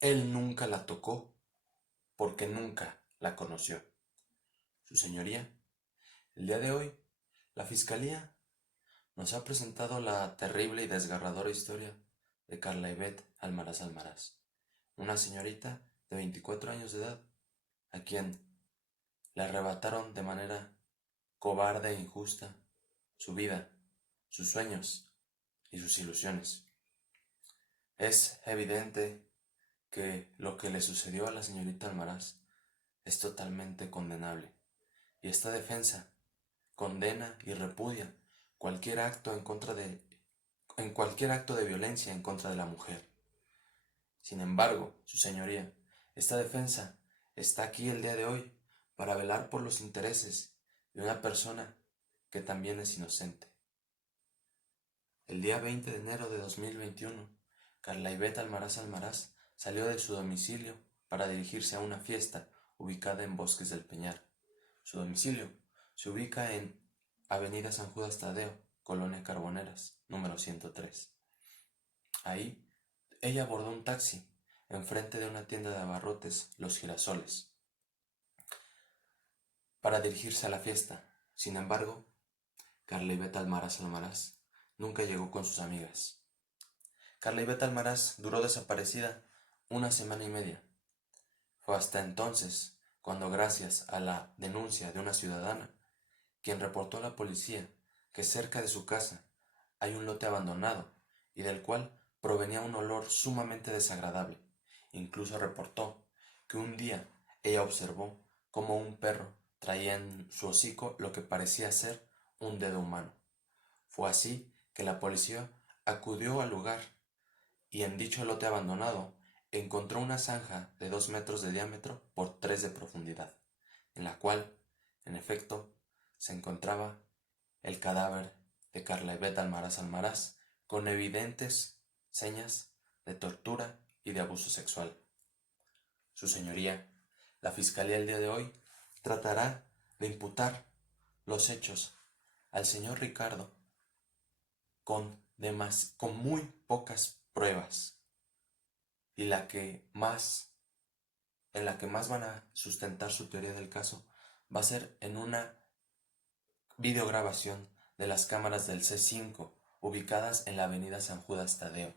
Él nunca la tocó porque nunca la conoció. Su señoría, el día de hoy, la Fiscalía nos ha presentado la terrible y desgarradora historia de Carla Ivette Almaraz Almaraz, una señorita de 24 años de edad, a quien le arrebataron de manera cobarde e injusta su vida, sus sueños y sus ilusiones. Es evidente que lo que le sucedió a la señorita Almaraz es totalmente condenable, y esta defensa condena y repudia cualquier acto en cualquier acto de violencia en contra de la mujer. Sin embargo, su señoría, esta defensa está aquí el día de hoy para velar por los intereses de una persona que también es inocente. El día 20 de enero de 2021, Carla Ivette Almaraz Almaraz salió de su domicilio para dirigirse a una fiesta ubicada en Bosques del Peñar. Su domicilio se ubica en Avenida San Judas Tadeo, Colonia Carboneras, número 103. Ahí, ella abordó un taxi enfrente de una tienda de abarrotes, Los Girasoles, para dirigirse a la fiesta. Sin embargo, Carla Ivette Almaraz Almaraz nunca llegó con sus amigas. Carla Ivette Almaraz duró desaparecida una semana y media. Fue hasta entonces cuando, gracias a la denuncia de una ciudadana, quien reportó a la policía que cerca de su casa hay un lote abandonado y del cual provenía un olor sumamente desagradable. Incluso reportó que un día ella observó cómo un perro traía en su hocico lo que parecía ser un dedo humano. Fue así que la policía acudió al lugar y en dicho lote abandonado encontró una zanja de 2 metros de diámetro por 3 de profundidad, en la cual, en efecto, se encontraba el cadáver de Carla Ivette Almaraz Almaraz con evidentes señas de tortura y de abuso sexual. Su señoría, la Fiscalía el día de hoy tratará de imputar los hechos al señor Ricardo con muy pocas pruebas, y en la que más van a sustentar su teoría del caso va a ser en una videograbación de las cámaras del C5 ubicadas en la avenida San Judas Tadeo.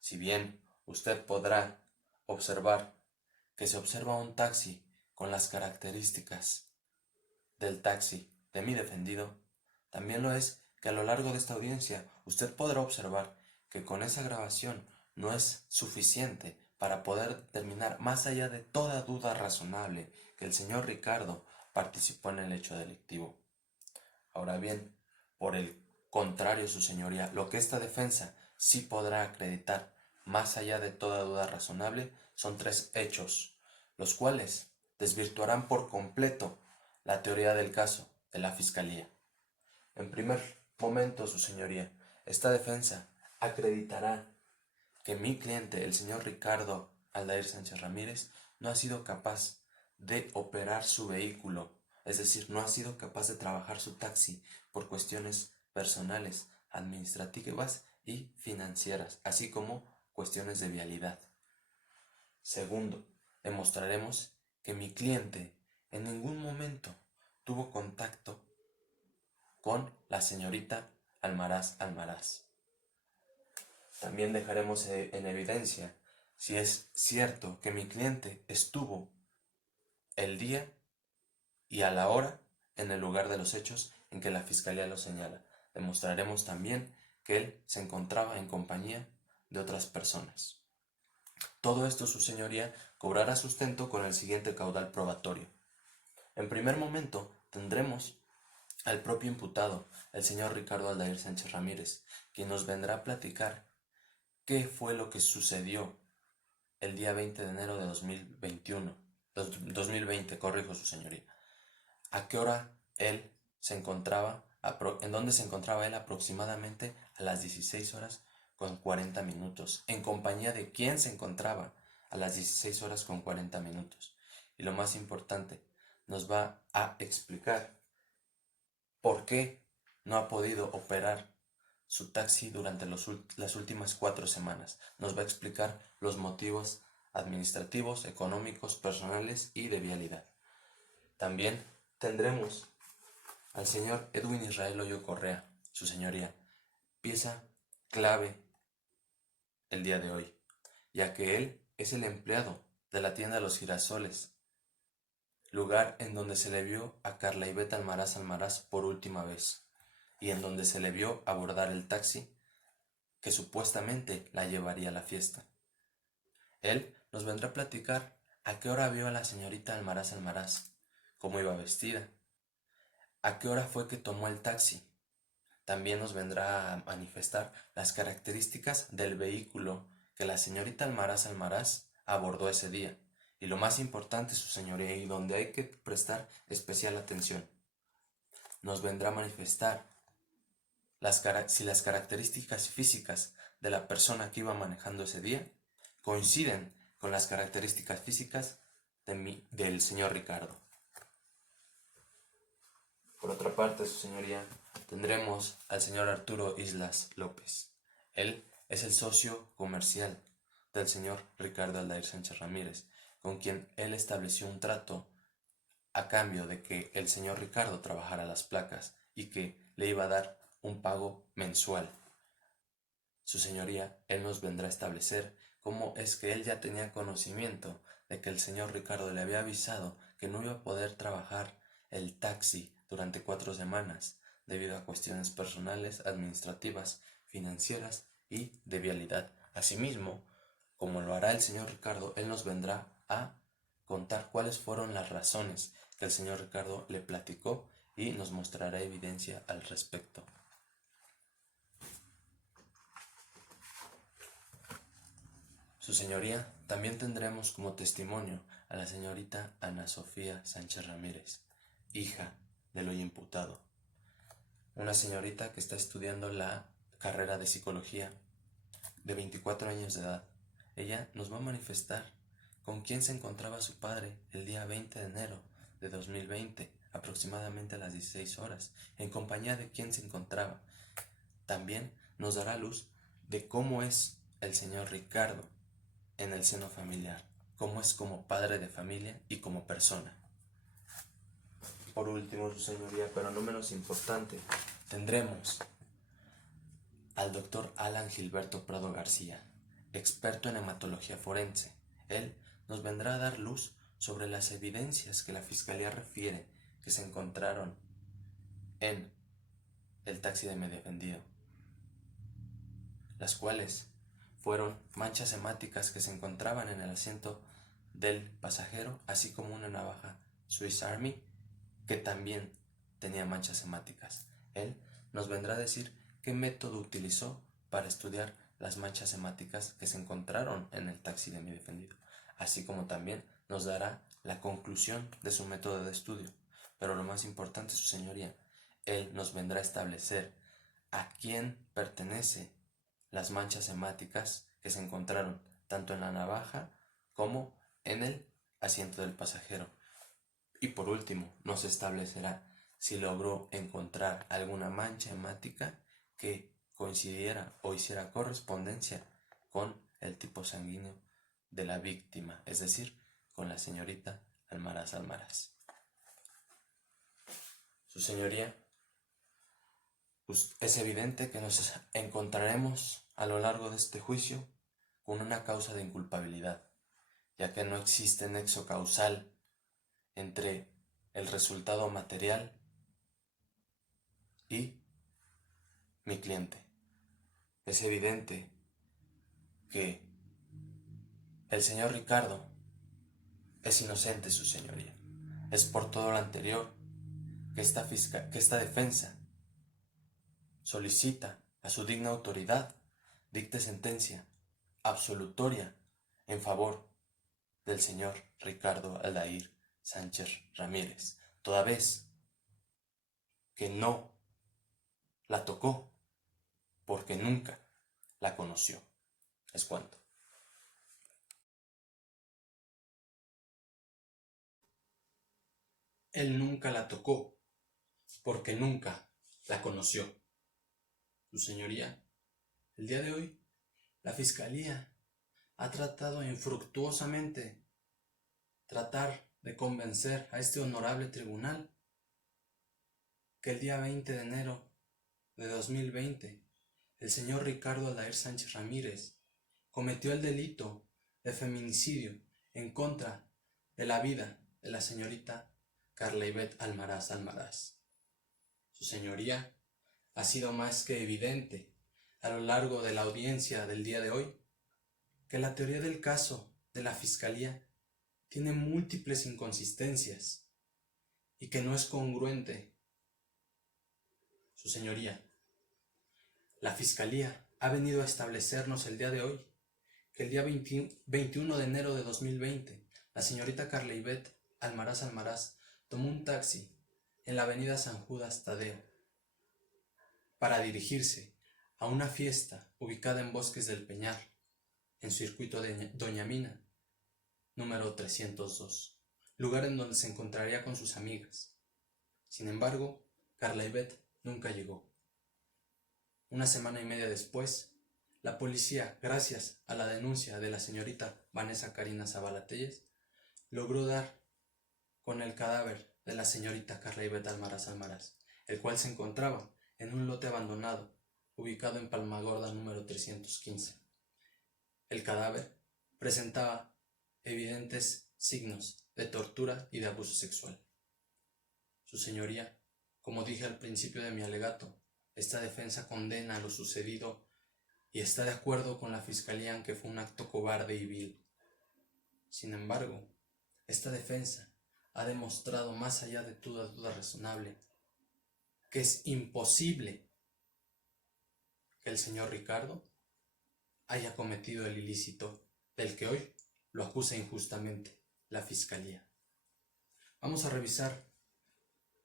Si bien usted podrá observar que se observa un taxi con las características del taxi de mi defendido, también lo es que a lo largo de esta audiencia usted podrá observar que con esa grabación no es suficiente para poder determinar, más allá de toda duda razonable, que el señor Ricardo participó en el hecho delictivo. Ahora bien, por el contrario, su señoría, lo que esta defensa sí podrá acreditar, más allá de toda duda razonable, son 3 hechos, los cuales desvirtuarán por completo la teoría del caso de la Fiscalía. En primer momento, su señoría, esta defensa acreditará que mi cliente, el señor Ricardo Aldair Sánchez Ramírez, no ha sido capaz de operar su vehículo, es decir, no ha sido capaz de trabajar su taxi por cuestiones personales, administrativas y financieras, así como cuestiones de vialidad. Segundo, demostraremos que mi cliente en ningún momento tuvo contacto con la señorita Almaraz Almaraz. También dejaremos en evidencia si es cierto que mi cliente estuvo el día y a la hora en el lugar de los hechos en que la Fiscalía lo señala. Demostraremos también que él se encontraba en compañía de otras personas. Todo esto, su señoría, cobrará sustento con el siguiente caudal probatorio. En primer momento, tendremos al propio imputado, el señor Ricardo Aldair Sánchez Ramírez, quien nos vendrá a platicar qué fue lo que sucedió el día 20 de enero de 2020, corrijo su señoría. ¿A qué hora él se encontraba, en dónde se encontraba él aproximadamente a las 16 horas con 40 minutos? ¿En compañía de quién se encontraba a las 16 horas con 40 minutos? Y lo más importante, nos va a explicar por qué no ha podido operar su taxi durante las últimas 4 semanas. Nos va a explicar los motivos administrativos, económicos, personales y de vialidad. También tendremos al señor Edwin Israel Hoyo Correa, su señoría, pieza clave el día de hoy, ya que él es el empleado de la tienda Los Girasoles, lugar en donde se le vio a Carla Ivette Almaraz por última vez, y en donde se le vio abordar el taxi que supuestamente la llevaría a la fiesta. Él nos vendrá a platicar a qué hora vio a la señorita Almaraz, cómo iba vestida, a qué hora fue que tomó el taxi. También nos vendrá a manifestar las características del vehículo que la señorita Almaraz abordó ese día. Y lo más importante, su señoría, y donde hay que prestar especial atención, nos vendrá a manifestar si las características físicas de la persona que iba manejando ese día coinciden con las características físicas del señor Ricardo. Por otra parte, su señoría, tendremos al señor Arturo Islas López. Él es el socio comercial del señor Ricardo Aldair Sánchez Ramírez, con quien él estableció un trato a cambio de que el señor Ricardo trabajara las placas y que le iba a dar un pago mensual. Su señoría, él nos vendrá a establecer cómo es que él ya tenía conocimiento de que el señor Ricardo le había avisado que no iba a poder trabajar el taxi durante 4 semanas debido a cuestiones personales, administrativas, financieras y de vialidad. Asimismo, como lo hará el señor Ricardo, él nos vendrá a contar cuáles fueron las razones que el señor Ricardo le platicó y nos mostrará evidencia al respecto. Su señoría, también tendremos como testimonio a la señorita Ana Sofía Sánchez Ramírez, hija del hoy imputado. Una señorita que está estudiando la carrera de psicología, de 24 años de edad. Ella nos va a manifestar con quién se encontraba su padre el día 20 de enero de 2020, aproximadamente a las 16 horas, en compañía de quién se encontraba. También nos dará luz de cómo es el señor Ricardo en el seno familiar, cómo es como padre de familia y como persona. Por último, su señoría, pero no menos importante, tendremos al doctor Alan Gilberto Prado García, experto en hematología forense. Él nos vendrá a dar luz sobre las evidencias que la fiscalía refiere que se encontraron en el taxi de mi defendido, las cuales fueron manchas hemáticas que se encontraban en el asiento del pasajero, así como una navaja Swiss Army que también tenía manchas hemáticas. Él nos vendrá a decir qué método utilizó para estudiar las manchas hemáticas que se encontraron en el taxi de mi defendido, así como también nos dará la conclusión de su método de estudio. Pero lo más importante, su señoría, él nos vendrá a establecer a quién pertenece las manchas hemáticas que se encontraron tanto en la navaja como en el asiento del pasajero. Y por último, nos establecerá si logró encontrar alguna mancha hemática que coincidiera o hiciera correspondencia con el tipo sanguíneo de la víctima, es decir, con la señorita Almaraz. Su señoría, es evidente que nos encontraremos a lo largo de este juicio con una causa de inculpabilidad, ya que no existe nexo causal entre el resultado material y mi cliente. Es evidente que el señor Ricardo es inocente, su señoría. Es por todo lo anterior que esta defensa solicita a su digna autoridad dicte sentencia absolutoria en favor del señor Ricardo Aldair Sánchez Ramírez, toda vez que no la tocó porque nunca la conoció. Es cuanto. Él nunca la tocó porque nunca la conoció. Su señoría, el día de hoy, la fiscalía ha tratado infructuosamente tratar de convencer a este honorable tribunal que el día 20 de enero de 2020 el señor Ricardo Aldair Sánchez Ramírez cometió el delito de feminicidio en contra de la vida de la señorita Carla Ivette Almaraz Almaraz. Su señoría, ha sido más que evidente a lo largo de la audiencia del día de hoy que la teoría del caso de la Fiscalía tiene múltiples inconsistencias y que no es congruente. Su señoría, la Fiscalía ha venido a establecernos el día de hoy que el día 21 de enero de 2020 la señorita Carla Ivette Almaraz Almaraz tomó un taxi en la avenida San Judas Tadeo para dirigirse a una fiesta ubicada en Bosques del Peñar, en circuito de Doña Mina, número 302, lugar en donde se encontraría con sus amigas. Sin embargo, Carla Ivette nunca llegó. Una semana y media después, la policía, gracias a la denuncia de la señorita Vanessa Karina Zavala Telles, logró dar con el cadáver de la señorita Carla Ivette Almaraz Almaraz, el cual se encontraba en un lote abandonado ubicado en Palmagorda número 315. El cadáver presentaba evidentes signos de tortura y de abuso sexual. Su señoría, como dije al principio de mi alegato, esta defensa condena lo sucedido y está de acuerdo con la Fiscalía en que fue un acto cobarde y vil. Sin embargo, esta defensa ha demostrado más allá de toda duda razonable que es imposible que el señor Ricardo haya cometido el ilícito del que hoy lo acusa injustamente la Fiscalía. Vamos a revisar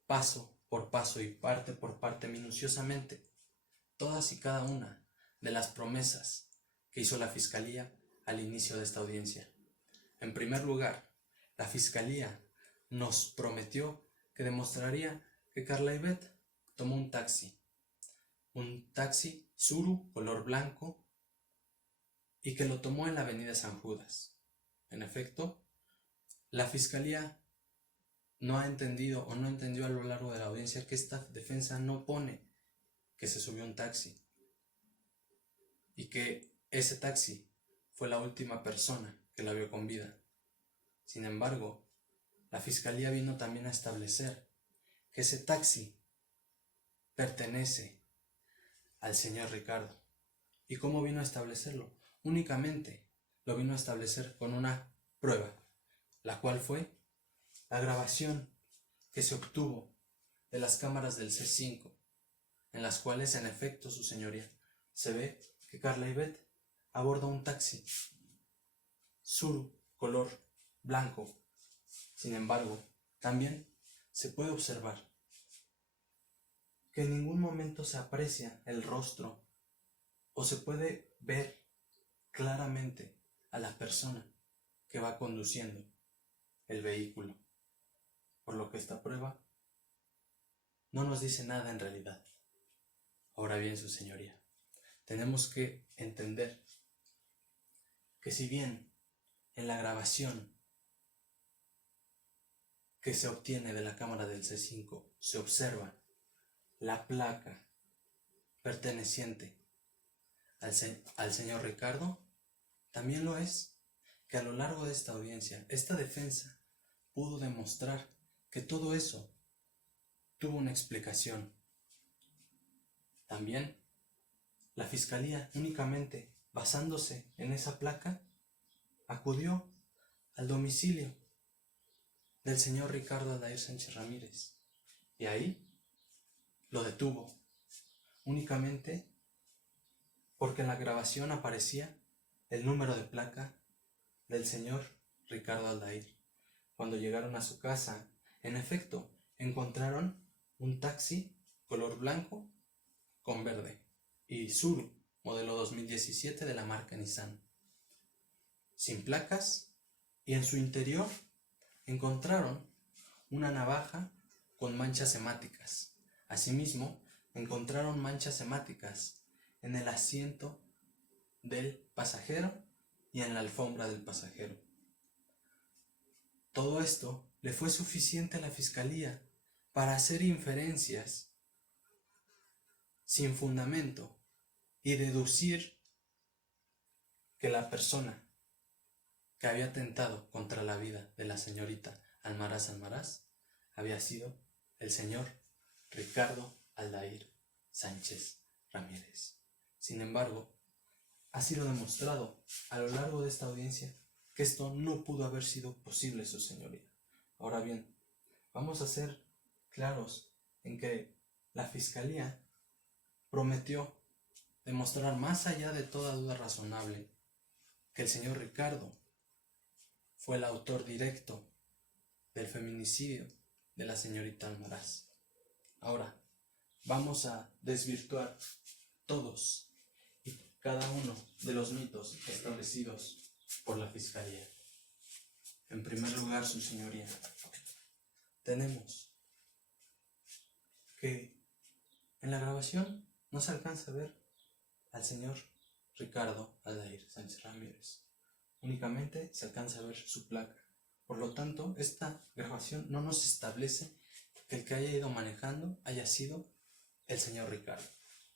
paso por paso y parte por parte minuciosamente todas y cada una de las promesas que hizo la Fiscalía al inicio de esta audiencia. En primer lugar, la Fiscalía nos prometió que demostraría que Carla Ivette tomó un taxi Tsuru color blanco, y que lo tomó en la avenida San Judas. En efecto, la Fiscalía no ha entendido o no entendió a lo largo de la audiencia que esta defensa no pone que se subió un taxi y que ese taxi fue la última persona que la vio con vida. Sin embargo, la Fiscalía vino también a establecer que ese taxi pertenece al señor Ricardo. ¿Y cómo vino a establecerlo? Únicamente lo vino a establecer con una prueba, la cual fue la grabación que se obtuvo de las cámaras del C5, en las cuales en efecto, su señoría, se ve que Carla Ivette aborda un taxi Tsuru color blanco. Sin embargo, también se puede observar que en ningún momento se aprecia el rostro o se puede ver claramente a la persona que va conduciendo el vehículo, por lo que esta prueba no nos dice nada en realidad. Ahora bien, su señoría, tenemos que entender que si bien en la grabación que se obtiene de la cámara del C5 se observa la placa perteneciente al señor Ricardo, también lo es que a lo largo de esta audiencia, esta defensa pudo demostrar que todo eso tuvo una explicación. También la Fiscalía, únicamente basándose en esa placa, acudió al domicilio del señor Ricardo Aldair Sánchez Ramírez y ahí lo detuvo, únicamente porque en la grabación aparecía el número de placa del señor Ricardo Aldair. Cuando llegaron a su casa, en efecto, encontraron un taxi color blanco con verde y Tsuru, modelo 2017 de la marca Nissan, sin placas, y en su interior encontraron una navaja con manchas hemáticas. Asimismo, encontraron manchas hemáticas en el asiento del pasajero y en la alfombra del pasajero. Todo esto le fue suficiente a la fiscalía para hacer inferencias sin fundamento y deducir que la persona que había atentado contra la vida de la señorita Almaraz Almaraz había sido el señor Ricardo Aldair Sánchez Ramírez. Sin embargo, ha sido demostrado a lo largo de esta audiencia que esto no pudo haber sido posible, su señoría. Ahora bien, vamos a ser claros en que la fiscalía prometió demostrar más allá de toda duda razonable que el señor Ricardo fue el autor directo del feminicidio de la señorita Almaraz. Ahora, vamos a desvirtuar todos y cada uno de los mitos establecidos por la fiscalía. En primer lugar, su señoría, tenemos que en la grabación no se alcanza a ver al señor Ricardo Aldair Sánchez Ramírez. Únicamente se alcanza a ver su placa. Por lo tanto, esta grabación no nos establece que el que haya ido manejando haya sido el señor Ricardo.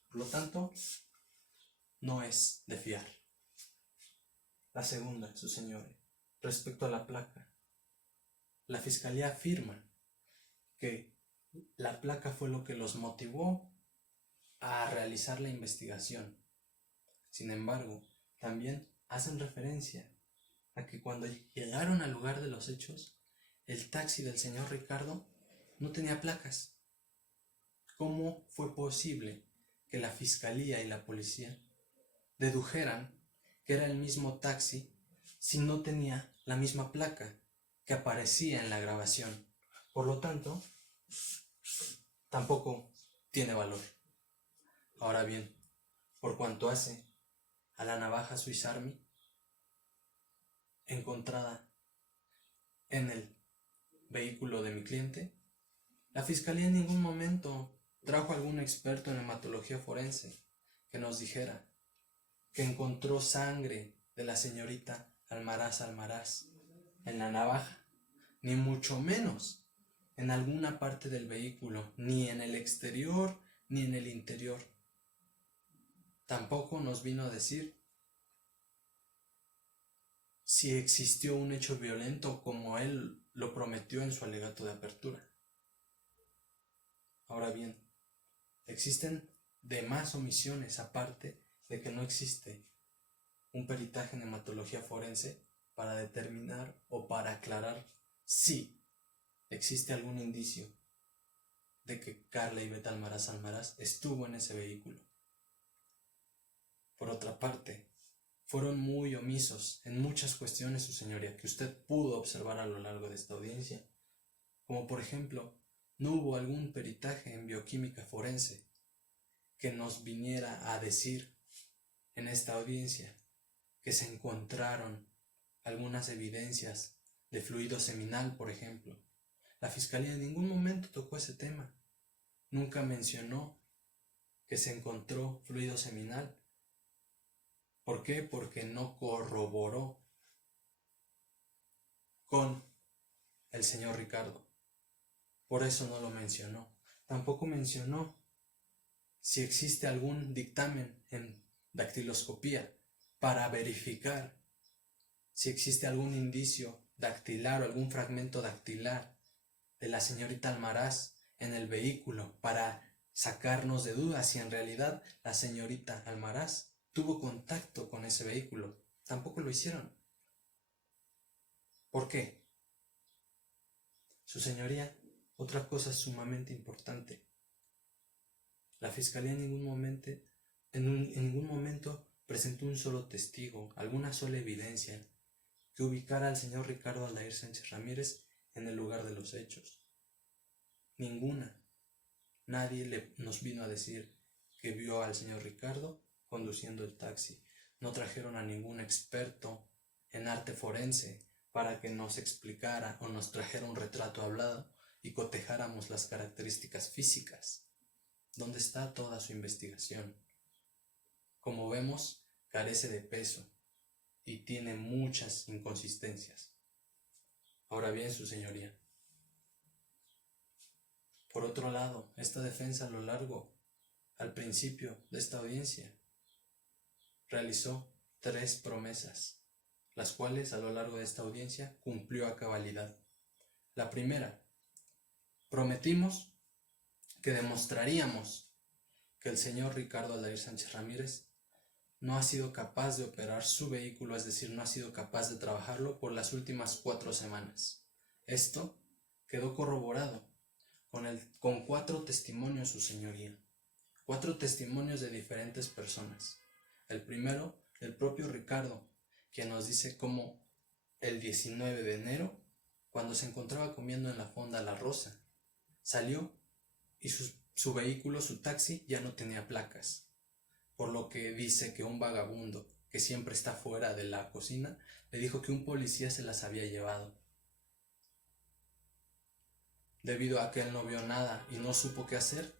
Por lo tanto, no es de fiar. La segunda, su señoría, respecto a la placa. La fiscalía afirma que la placa fue lo que los motivó a realizar la investigación. Sin embargo, también hacen referencia a que cuando llegaron al lugar de los hechos, el taxi del señor Ricardo no tenía placas. ¿Cómo fue posible que la fiscalía y la policía dedujeran que era el mismo taxi si no tenía la misma placa que aparecía en la grabación? Por lo tanto, tampoco tiene valor. Ahora bien, por cuanto hace a la navaja Swiss Army encontrada en el vehículo de mi cliente, la fiscalía en ningún momento trajo a algún experto en hematología forense que nos dijera que encontró sangre de la señorita Almaraz Almaraz en la navaja, ni mucho menos en alguna parte del vehículo, ni en el exterior ni en el interior. Tampoco nos vino a decir si existió un hecho violento como él lo prometió en su alegato de apertura. Ahora bien, existen demás omisiones aparte de que no existe un peritaje en hematología forense para determinar o para aclarar si existe algún indicio de que Carla Ivette Almaraz Almaraz estuvo en ese vehículo. Por otra parte, fueron muy omisos en muchas cuestiones, su señoría, que usted pudo observar a lo largo de esta audiencia, como por ejemplo, no hubo algún peritaje en bioquímica forense que nos viniera a decir en esta audiencia que se encontraron algunas evidencias de fluido seminal, por ejemplo. La fiscalía en ningún momento tocó ese tema. Nunca mencionó que se encontró fluido seminal. ¿Por qué? Porque no corroboró con el señor Ricardo. Por eso no lo mencionó. Tampoco mencionó si existe algún dictamen en dactiloscopía para verificar si existe algún indicio dactilar o algún fragmento dactilar de la señorita Almaraz en el vehículo para sacarnos de dudas si en realidad la señorita Almaraz tuvo contacto con ese vehículo. Tampoco lo hicieron. ¿Por qué? Su señoría, otra cosa sumamente importante. La fiscalía en ningún momento presentó un solo testigo, alguna sola evidencia que ubicara al señor Ricardo Aldair Sánchez Ramírez en el lugar de los hechos. Ninguna. Nadie nos vino a decir que vio al señor Ricardo conduciendo el taxi. No trajeron a ningún experto en arte forense para que nos explicara o nos trajera un retrato hablado y cotejáramos las características físicas. ¿Dónde está toda su investigación? Como vemos, carece de peso y tiene muchas inconsistencias. Ahora bien, su señoría, por otro lado, esta defensa al principio de esta audiencia, realizó 3 promesas, las cuales a lo largo de esta audiencia cumplió a cabalidad. La primera, prometimos que demostraríamos que el señor Ricardo Aldair Sánchez Ramírez no ha sido capaz de operar su vehículo, es decir, no ha sido capaz de trabajarlo por las últimas 4 semanas. Esto quedó corroborado con 4 testimonios, su señoría. 4 testimonios de diferentes personas. El primero, el propio Ricardo, quien nos dice cómo el 19 de enero, cuando se encontraba comiendo en la fonda La Rosa, salió y su vehículo, su taxi, ya no tenía placas, por lo que dice que un vagabundo que siempre está fuera de la cocina le dijo que un policía se las había llevado. Debido a que él no vio nada y no supo qué hacer,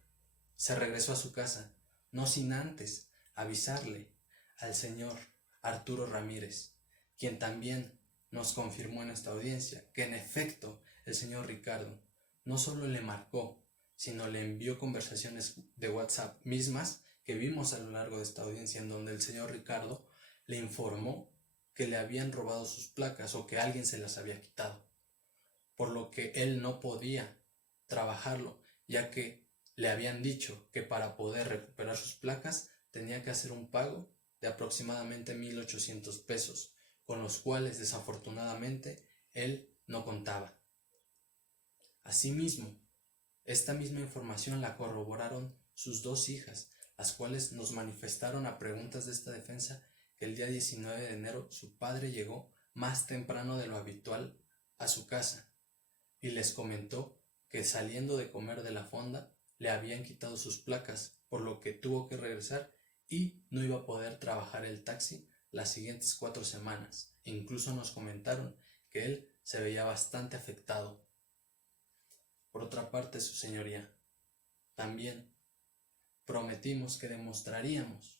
se regresó a su casa, no sin antes avisarle al señor Arturo Ramírez, quien también nos confirmó en esta audiencia que en efecto el señor Ricardo no solo le marcó, sino le envió conversaciones de WhatsApp mismas que vimos a lo largo de esta audiencia, en donde el señor Ricardo le informó que le habían robado sus placas o que alguien se las había quitado, por lo que él no podía trabajarlo, ya que le habían dicho que para poder recuperar sus placas tenía que hacer un pago de aproximadamente 1,800 pesos, con los cuales desafortunadamente él no contaba. Asimismo, esta misma información la corroboraron sus 2 hijas, las cuales nos manifestaron a preguntas de esta defensa que el día 19 de enero su padre llegó más temprano de lo habitual a su casa y les comentó que saliendo de comer de la fonda le habían quitado sus placas, por lo que tuvo que regresar y no iba a poder trabajar el taxi las siguientes 4 semanas. E incluso nos comentaron que él se veía bastante afectado. Por otra parte, su señoría, también prometimos que demostraríamos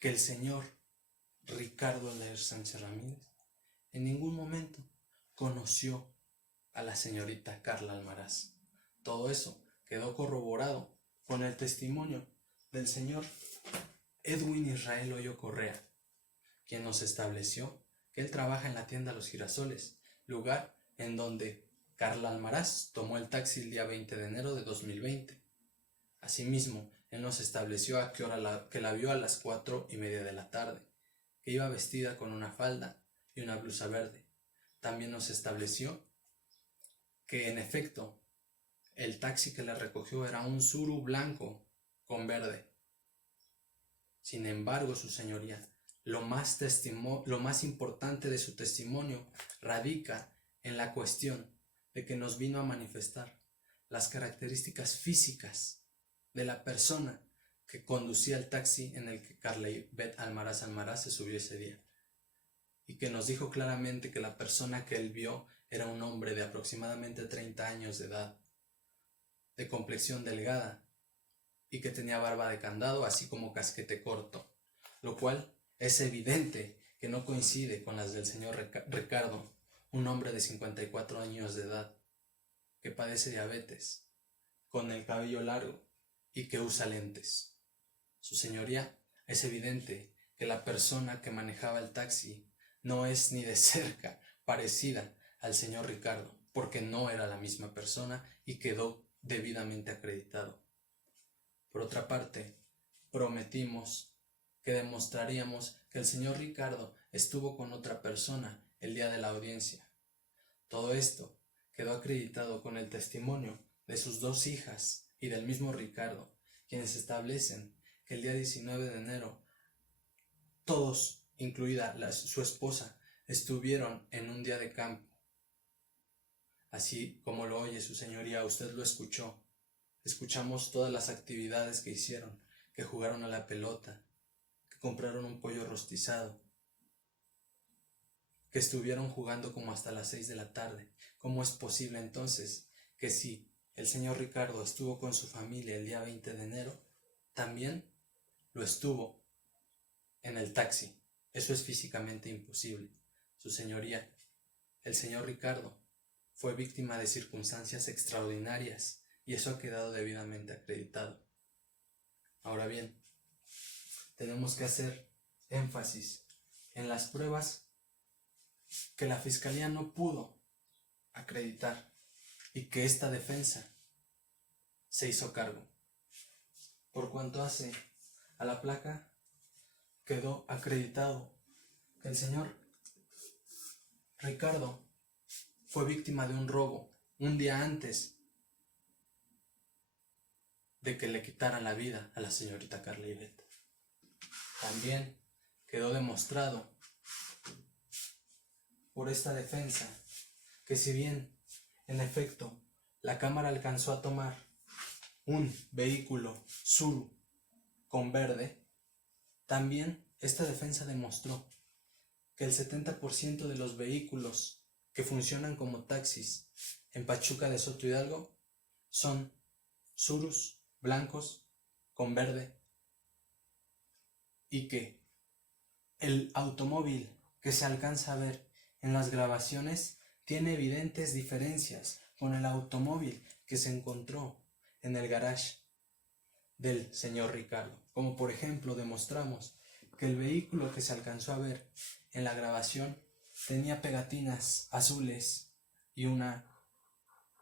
que el señor Ricardo Aldair Sánchez Ramírez en ningún momento conoció a la señorita Carla Almaraz. Todo eso quedó corroborado con el testimonio del señor Edwin Israel Hoyo Correa, quien nos estableció que él trabaja en la tienda Los Girasoles, lugar en donde Carla Almaraz tomó el taxi el día 20 de enero de 2020. Asimismo, él nos estableció a qué hora que la vio a las 4:30 de la tarde, que iba vestida con una falda y una blusa verde. También nos estableció que en efecto el taxi que la recogió era un Tsuru blanco con verde. Sin embargo, su señoría, lo más importante de su testimonio radica en la cuestión de que nos vino a manifestar las características físicas de la persona que conducía el taxi en el que Carla Ivette Almaraz se subió ese día, y que nos dijo claramente que la persona que él vio era un hombre de aproximadamente 30 años de edad, de complexión delgada y que tenía barba de candado así como casquete corto, lo cual es evidente que no coincide con las del señor Ricardo, un hombre de 54 años de edad que padece diabetes, con el cabello largo y que usa lentes. Su señoría, es evidente que la persona que manejaba el taxi no es ni de cerca parecida al señor Ricardo, porque no era la misma persona y quedó debidamente acreditado. Por otra parte, prometimos que demostraríamos que el señor Ricardo estuvo con otra persona el día de la audiencia. Todo esto quedó acreditado con el testimonio de sus 2 hijas y del mismo Ricardo, quienes establecen que el día 19 de enero todos, incluida su esposa, estuvieron en un día de campo. Así como lo oye su señoría, usted lo escuchó. Escuchamos todas las actividades que hicieron, que jugaron a la pelota, que compraron un pollo rostizado, que estuvieron jugando como hasta las 6 de la tarde. ¿Cómo es posible entonces que si el señor Ricardo estuvo con su familia el día 20 de enero, también lo estuvo en el taxi Eso es físicamente imposible. Su señoría, el señor Ricardo, fue víctima de circunstancias extraordinarias y eso ha quedado debidamente acreditado. Ahora bien, tenemos que hacer énfasis en las pruebas que la Fiscalía no pudo acreditar y que esta defensa se hizo cargo. Por cuanto hace a la placa, quedó acreditado que el señor Ricardo fue víctima de un robo un día antes de que le quitaran la vida a la señorita Carla Ivette. También quedó demostrado por esta defensa que si bien, en efecto, la cámara alcanzó a tomar un vehículo Tsuru con verde, también esta defensa demostró que el 70% de los vehículos que funcionan como taxis en Pachuca de Soto Hidalgo son Tsurus blancos con verde y que el automóvil que se alcanza a ver en las grabaciones tiene evidentes diferencias con el automóvil que se encontró en el garage del señor Ricardo. Como por ejemplo demostramos que el vehículo que se alcanzó a ver en la grabación tenía pegatinas azules y una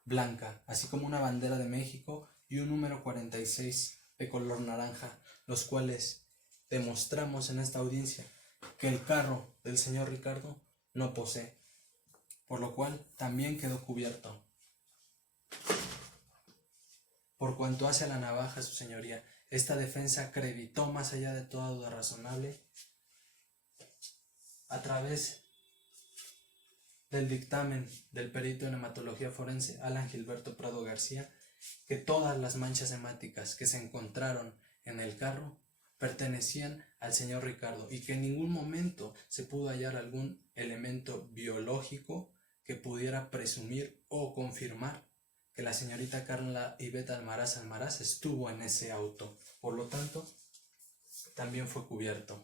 blanca, así como una bandera de México y un número 46 de color naranja, los cuales demostramos en esta audiencia que el carro del señor Ricardo no posee, por lo cual también quedó cubierto. Por cuanto hace a la navaja, su señoría, esta defensa acreditó más allá de toda duda razonable a través del dictamen del perito en hematología forense Alan Gilberto Prado García que todas las manchas hemáticas que se encontraron en el carro pertenecían al señor Ricardo y que en ningún momento se pudo hallar algún elemento biológico que pudiera presumir o confirmar que la señorita Carla Ivette Almaraz Almaraz estuvo en ese auto. Por lo tanto, también fue cubierto.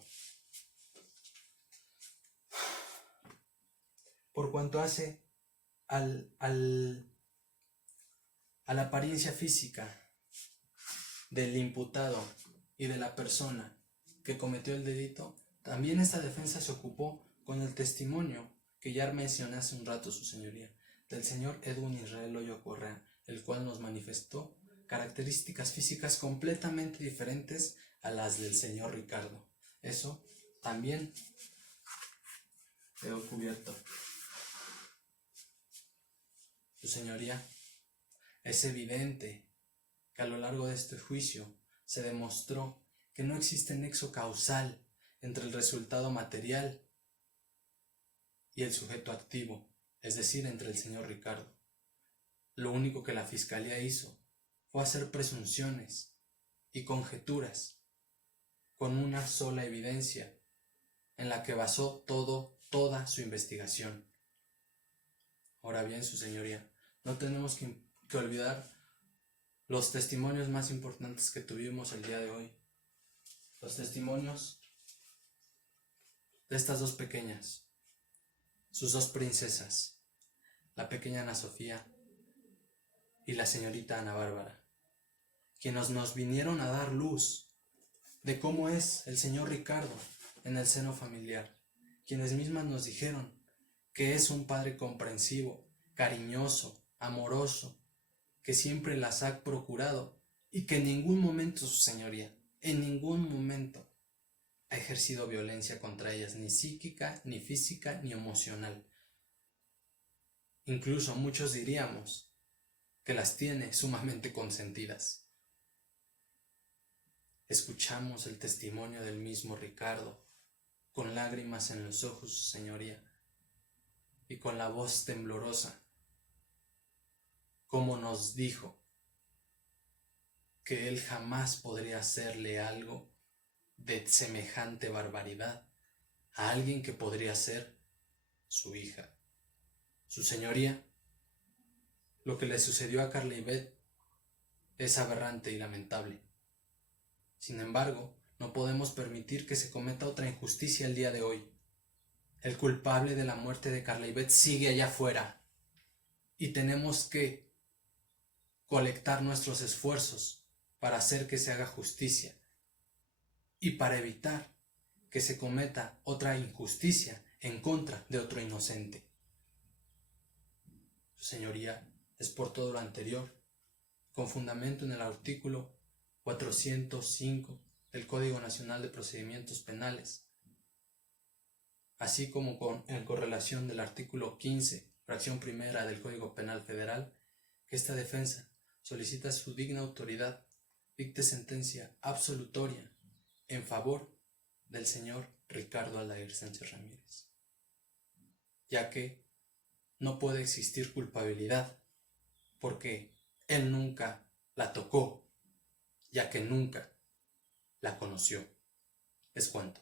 Por cuanto hace a la apariencia física del imputado y de la persona que cometió el delito, también esta defensa se ocupó con el testimonio que ya mencioné hace un rato, su señoría, del señor Edwin Israel Loyo Correa, el cual nos manifestó características físicas completamente diferentes a las del señor Ricardo. Eso también quedó cubierto. Su señoría, es evidente que a lo largo de este juicio se demostró que no existe nexo causal entre el resultado material y el sujeto activo, es decir, entre el señor Ricardo. Lo único que la Fiscalía hizo fue hacer presunciones y conjeturas con una sola evidencia en la que basó toda su investigación. Ahora bien, su señoría, no tenemos que olvidar los testimonios más importantes que tuvimos el día de hoy. Los testimonios de estas dos pequeñas, sus dos princesas, la pequeña Ana Sofía y la señorita Ana Bárbara, quienes nos vinieron a dar luz de cómo es el señor Ricardo en el seno familiar, quienes mismas nos dijeron que es un padre comprensivo, cariñoso, amoroso, que siempre las ha procurado y que en ningún momento, su señoría, en ningún momento ha ejercido violencia contra ellas, ni psíquica, ni física, ni emocional. Incluso muchos diríamos que las tiene sumamente consentidas. Escuchamos el testimonio del mismo Ricardo, con lágrimas en los ojos, su señoría, y con la voz temblorosa, como nos dijo que él jamás podría hacerle algo de semejante barbaridad a alguien que podría ser su hija. Su señoría, lo que le sucedió a Carla Ivette es aberrante y lamentable. Sin embargo, No podemos permitir que se cometa otra injusticia el día de hoy. El culpable de la muerte de Carla Ivette sigue allá afuera y tenemos que colectar nuestros esfuerzos para hacer que se haga justicia y para evitar que se cometa otra injusticia en contra de otro inocente. Señoría, es por todo lo anterior, con fundamento en el artículo 405 del Código Nacional de Procedimientos Penales, así como en correlación del artículo 15, fracción primera del Código Penal Federal, que esta defensa solicita su digna autoridad dicte sentencia absolutoria en favor del señor Ricardo Aldair Sánchez Ramírez, ya que no puede existir culpabilidad porque él nunca la tocó, ya que nunca la conoció. Es cuanto.